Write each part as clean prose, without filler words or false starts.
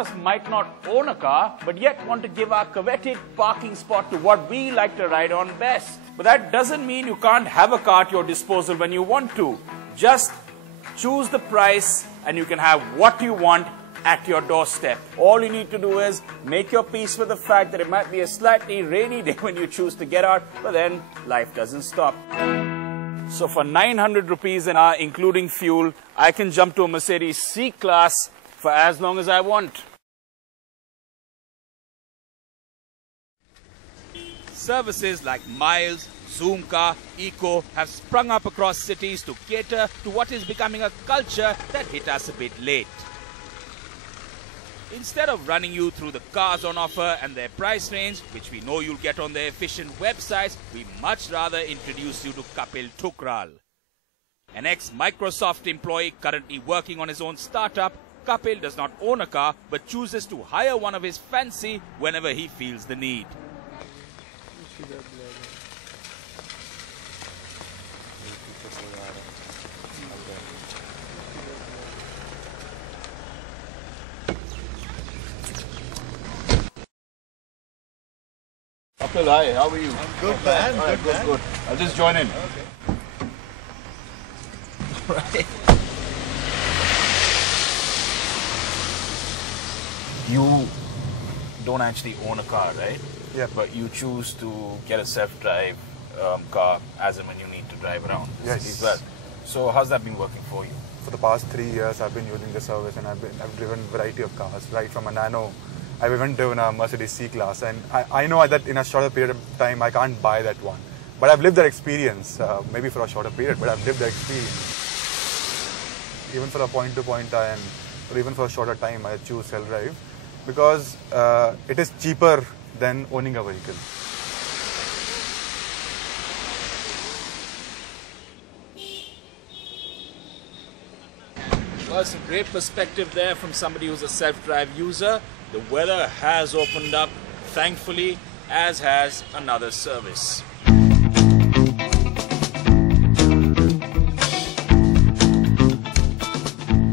us might not own a car, but yet want to give our coveted parking spot to what we like to ride on best. But that doesn't mean you can't have a car at your disposal when you want to. Just choose the price and you can have what you want at your doorstep. All you need to do is make your peace with the fact that it might be a slightly rainy day when you choose to get out, but then life doesn't stop. So for 900 rupees an hour, including fuel, I can jump to a Mercedes C-Class for as long as I want. Services like Miles, Zoom Car, Eco have sprung up across cities to cater to what is becoming a culture that hit us a bit late. Instead of running you through the cars on offer and their price range, which we know you'll get on their efficient websites, we much rather introduce you to Kapil Thukral. An ex-Microsoft employee currently working on his own startup, Kapil does not own a car but chooses to hire one of his fancy whenever he feels the need. Kapil, hi, how are you? I'm good, man. All right, good. I'll just join in. Okay. Right. You don't actually own a car, right? Yeah. But you choose to get a self-drive car as and when you need to drive around the city as well. So how's that been working for you? For the past 3 years, I've been using the service, and I've driven a variety of cars, right from a Nano. I've even driven a Mercedes C-Class, and I know that in a shorter period of time, I can't buy that one. But I've lived that experience, maybe for a shorter period, but I've lived that experience. Even for a point-to-point time, or even for a shorter time, I choose self-drive because it is cheaper than owning a vehicle. Well, some great perspective there from somebody who's a self-drive user. The weather has opened up, thankfully, as has another service.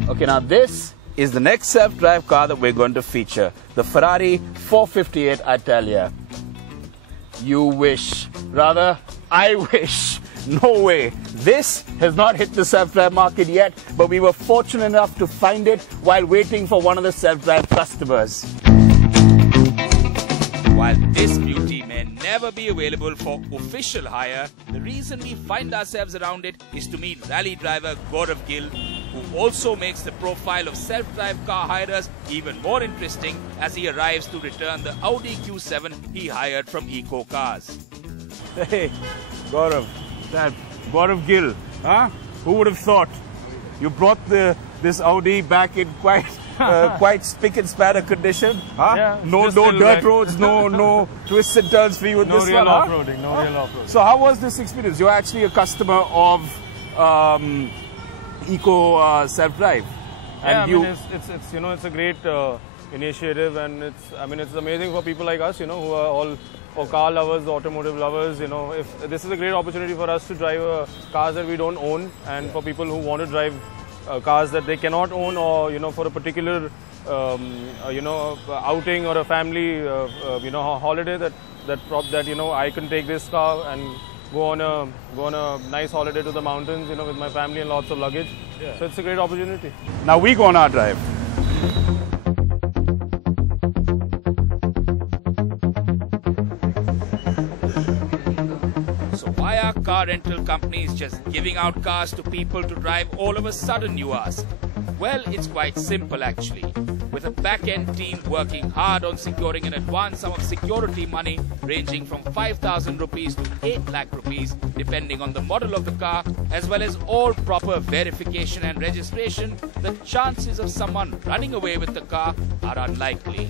Okay, now this is the next self-drive car that we're going to feature. The Ferrari 458 Italia. You wish. Rather, I wish. No way. This has not hit the self-drive market yet, but we were fortunate enough to find it while waiting for one of the self-drive customers. While this beauty may never be available for official hire, the reason we find ourselves around it is to meet rally driver Gaurav Gill, who also makes the profile of self-drive car hirers even more interesting as he arrives to return the Audi Q7 he hired from Eco Cars. Hey, Gaurav. Gaurav Gill, huh? Who would have thought? You brought this Audi back in quite spick and span condition, huh? Yeah, no dirt roads, no twists and turns for you with no this real one, off-roading, no real off-roading. So how was this experience? You're actually a customer of Eco self-drive, and yeah, it's a great initiative, and it's amazing for people like us, who are all car lovers, automotive lovers. If this is a great opportunity for us to drive cars that we don't own, and for people who want to drive cars that they cannot own, or for a particular outing or a family holiday that I can take this car and go on a nice holiday to the mountains, with my family and lots of luggage. Yeah. So it's a great opportunity. Now we go on our drive. So why are car rental companies just giving out cars to people to drive all of a sudden, you ask? Well, it's quite simple actually. With a back-end team working hard on securing an advance sum of security money ranging from 5,000 rupees to 8 lakh rupees depending on the model of the car, as well as all proper verification and registration, the chances of someone running away with the car are unlikely.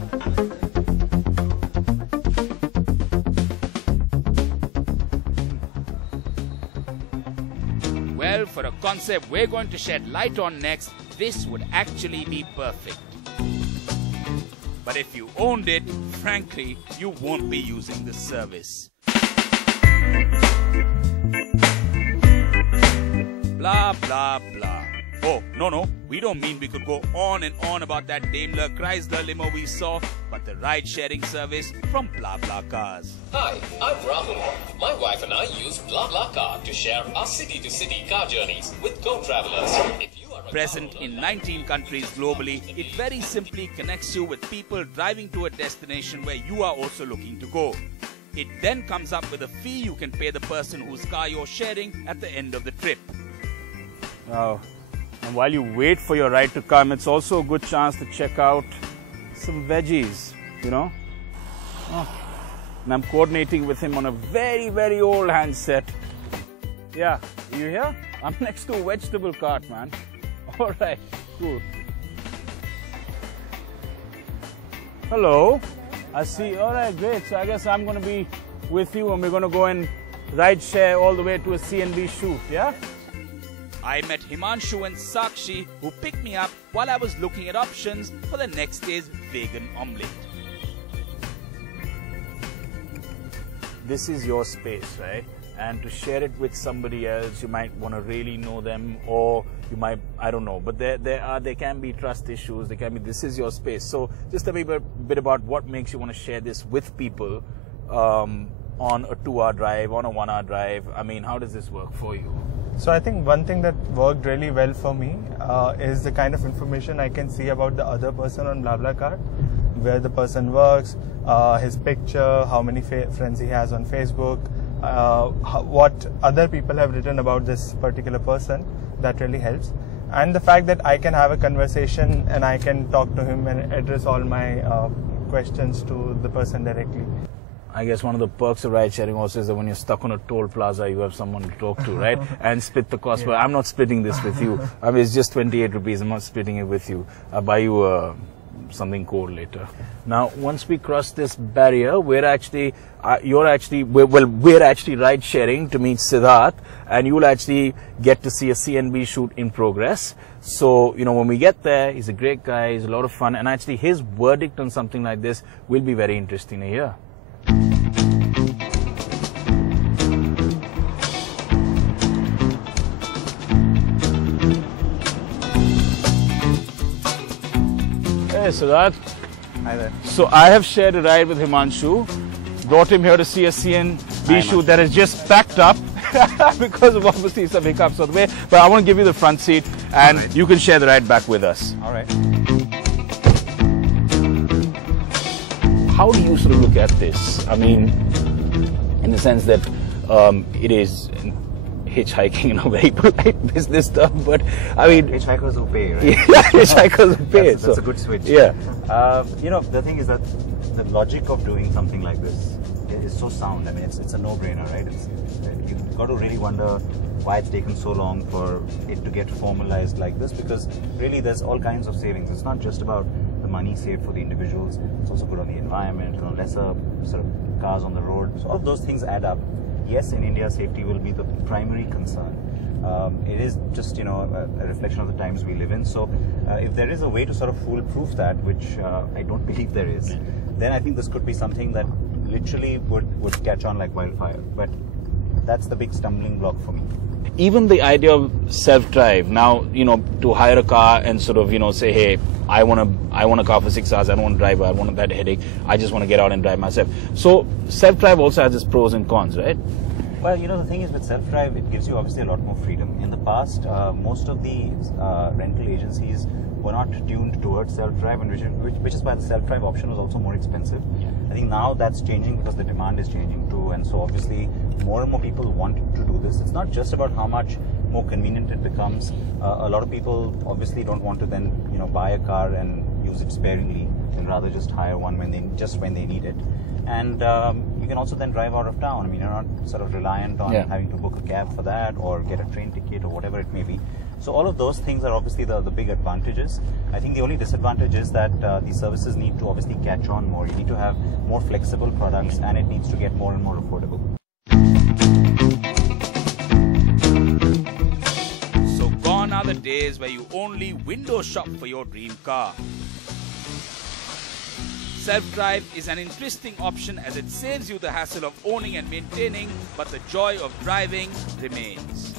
Well, for a concept we're going to shed light on next, this would actually be perfect. But if you owned it, frankly, you won't be using the service. Blah, blah, blah. Oh, no, we don't mean we could go on and on about that Daimler Chrysler limo we saw, but the ride-sharing service from BlaBlaCars. Hi, I'm Rahul. My wife and I use BlaBlaCar to share our city-to-city car journeys with co-travelers. If you are a Present in 19 countries globally, it very simply connects you with people driving to a destination where you are also looking to go. It then comes up with a fee you can pay the person whose car you're sharing at the end of the trip. Oh. And while you wait for your ride to come, it's also a good chance to check out some veggies, you know. Oh. And I'm coordinating with him on a very, very old handset. Yeah, you here? I'm next to a vegetable cart, man. All right, cool. Hello. I see. All right, great. So I guess I'm going to be with you and we're going to go and ride share all the way to a CNB shoot, yeah? I met Himanshu and Sakshi, who picked me up while I was looking at options for the next day's vegan omelette. This is your space, right? And to share it with somebody else, you might want to really know them, or you might, I don't know, but there can be trust issues. There can be, this is your space. So just tell me a bit about what makes you want to share this with people on a 2-hour drive, on a 1-hour drive. I mean, how does this work for you? So I think one thing that worked really well for me is the kind of information I can see about the other person on BlaBlaCar, where the person works, his picture, how many friends he has on Facebook, what other people have written about this particular person. That really helps. And the fact that I can have a conversation and I can talk to him and address all my questions to the person directly. I guess one of the perks of ride sharing also is that when you're stuck on a toll plaza, you have someone to talk to, right? And split the cost. Yeah. But I'm not splitting this with you. I mean, it's just 28 rupees. I'm not splitting it with you. I'll buy you something cold later. Now, once we cross this barrier, we're actually ride sharing to meet Siddharth, and you'll actually get to see a CNB shoot in progress. So, you know, when we get there, he's a great guy. He's a lot of fun. And actually, his verdict on something like this will be very interesting to hear. Hey Siddharth. Hi there. So I have shared a ride with Himanshu, brought him here to see a CNB shoot that is just packed up because of obviously some hiccups on the way. But I want to give you the front seat and you can share the ride back with us. All right. How do you sort of look at this? I mean, in the sense that it is hitchhiking in a very polite business term, but I mean... Hitchhikers who pay, right? Yeah, hitchhikers who pay. That's a good switch. Yeah. You know, the thing is that the logic of doing something like this is so sound. I mean, it's a no-brainer, right? You've got to really wonder why it's taken so long for it to get formalized like this, because really there's all kinds of savings. It's not just about the money saved for the individuals, it's also good on the environment, you know, lesser sort of cars on the road. So all of those things add up. Yes, in India, safety will be the primary concern. It is just, you know, a reflection of the times we live in. So if there is a way to sort of foolproof that, which I don't believe there is, then I think this could be something that literally would catch on like wildfire. But that's the big stumbling block for me. Even the idea of self-drive, now, you know, to hire a car and sort of, you know, say, hey, I want a car for 6 hours, I don't want to drive, I want that headache, I just want to get out and drive myself. So self-drive also has its pros and cons, right? Well, you know, the thing is with self-drive, it gives you obviously a lot more freedom. In the past, most of the rental agencies were not tuned towards self-drive, and which is why the self-drive option was also more expensive. Yeah. I think now that's changing because the demand is changing too, and so obviously more and more people want to do this. It's not just about how much more convenient it becomes. A lot of people obviously don't want to then, you know, buy a car and use it sparingly, and rather just hire one when they need it. And you can also then drive out of town. I mean, you're not sort of reliant on having to book a cab for that or get a train ticket or whatever it may be. So all of those things are obviously the big advantages. I think the only disadvantage is that these services need to obviously catch on more. You need to have more flexible products, and it needs to get more and more affordable. So gone are the days where you only window shop for your dream car. Self-drive is an interesting option as it saves you the hassle of owning and maintaining, but the joy of driving remains.